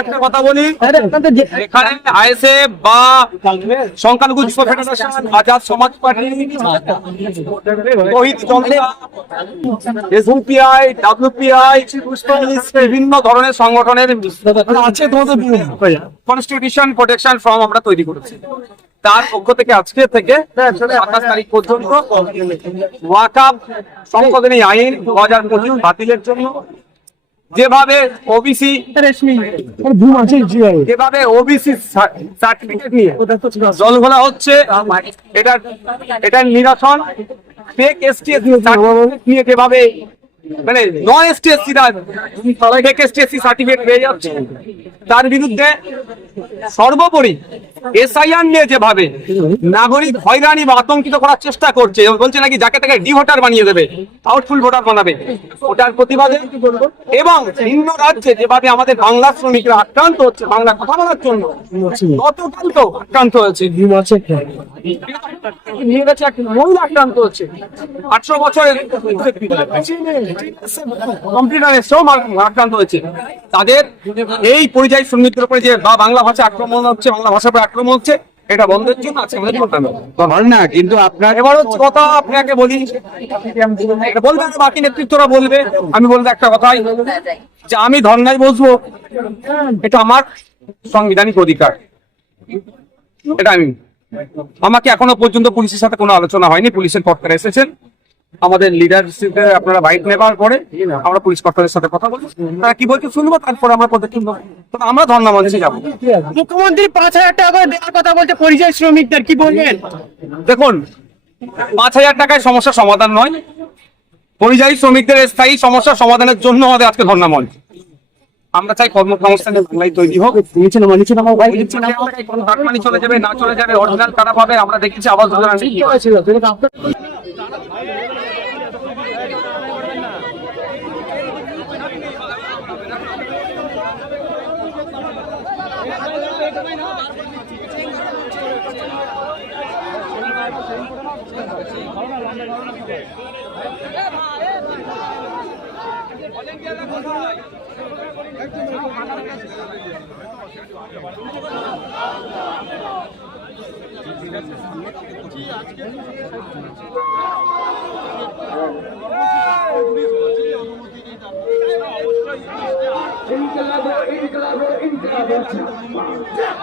একটা কথা বলি। এখানে আইএসএফ বা সংখ্যালঘু যুব ফেডারেশন আজাদ সমাজ পার্টি এসইউপিআই ডাব্লিউপিআই বিভিন্ন ধরনের সংগঠনের আছে তোমাদের কনস্টিটিউশন প্রোটেকশন ফর্ম আমরা তৈরি করেছি। তার পক্ষ থেকে আজকে থেকে সাতাশ তারিখ পর্যন্ত ওয়াকাব সংশোধনী আইন দু হাজার পঁচিশ বাতিলের জন্য যেভাবে ওবিসি যেভাবে ওবিসি সার্টিফিকেট নিয়ে জল ঘোলা হচ্ছে এটা এটার নিরসন ফেক সার্টিফিকেট নিয়ে যেভাবে মানে non ST SC fake ST SC certificate পেয়ে যাচ্ছে তার বিরুদ্ধে সর্বোপরি এসআইআর নিয়ে যেভাবে নাগরিক হয়রানি বা আতঙ্কিত করার চেষ্টা করছে, বলছে নাকি যাকে তাকে ডি ভোটার বানিয়ে দেবে আউটফুল ভোটার বানাবে, ওটার প্রতিবাদে এবং ভিন্ন রাজ্যে যেভাবে আমাদের বাংলা শ্রমিকরা আক্রান্ত হচ্ছে, বাংলা কথা বলার জন্য গতকাল তো আক্রান্ত হয়েছে। নিয়ে গেছে এক হচ্ছে। বছরের আক্রান্ত হয়েছে। তাদের এই পরিযায়ী শ্রমিকদের উপরে যে বাংলা ভাষা আক্রমণ হচ্ছে, বাংলা ভাষার আক্রমণ হচ্ছে এটা বন্ধের জন্য আমাদের না কিন্তু আপনার এবার হচ্ছে কথা আপনাকে বলি এটা বলবে না, বাকি নেতৃত্বরা বলবে আমি বলব একটা কথাই যে আমি ধর্নায় বসবো এটা আমার সাংবিধানিক অধিকার। এটা আমি আমাকে এখনও পর্যন্ত পুলিশের সাথে কোনো আলোচনা হয়নি পুলিশের কর্তারা এসেছেন। আমাদের লিডারশিপে আপনারা বাইক নেবার পরে আমরা পুলিশ কর্তাদের সাথে কথা বলব। তারা কি বলছে শুনব তারপরে আমরা পদক্ষেপ নেব। তো আমরা ধর্ণা মঞ্চে যাব। মুখ্যমন্ত্রী পাঁচ হাজার টাকা করে দেওয়ার কথা বলছে পরিযায়ী শ্রমিকদের কি বলবেন? দেখুন পাঁচ হাজার টাকায় সমস্যা সমাধান নয়। পরিযায়ী শ্রমিকদের স্থায়ী সমস্যা সমাধানের জন্য আমাদের আজকে ধর্ণা মঞ্চ। আমরা চাই কর্মসংস্থানে বাংলায় তৈরি হোক নিচে নামা নিচে নামা ভাই নিচে নামা কোনো হাটমানি চলে যাবে না চলে যাবে অরিজিনাল খারাপ হবে আমরা দেখেছি আবার যোজনা নেই। ইনকলাব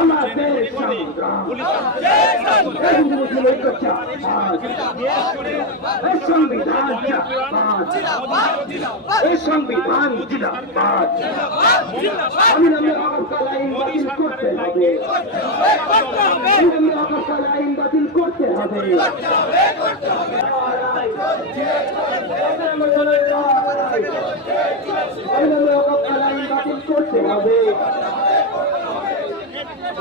আমাদের সংবিধান এই সংবিধান জিন্দাবাদ। আমি অবকাল আইন বাতিল করতে হবে। অবকাল আইন বাতিল করতে হবে।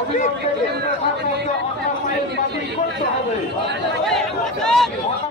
অভিযোগকে কেন্দ্র করতে হবে।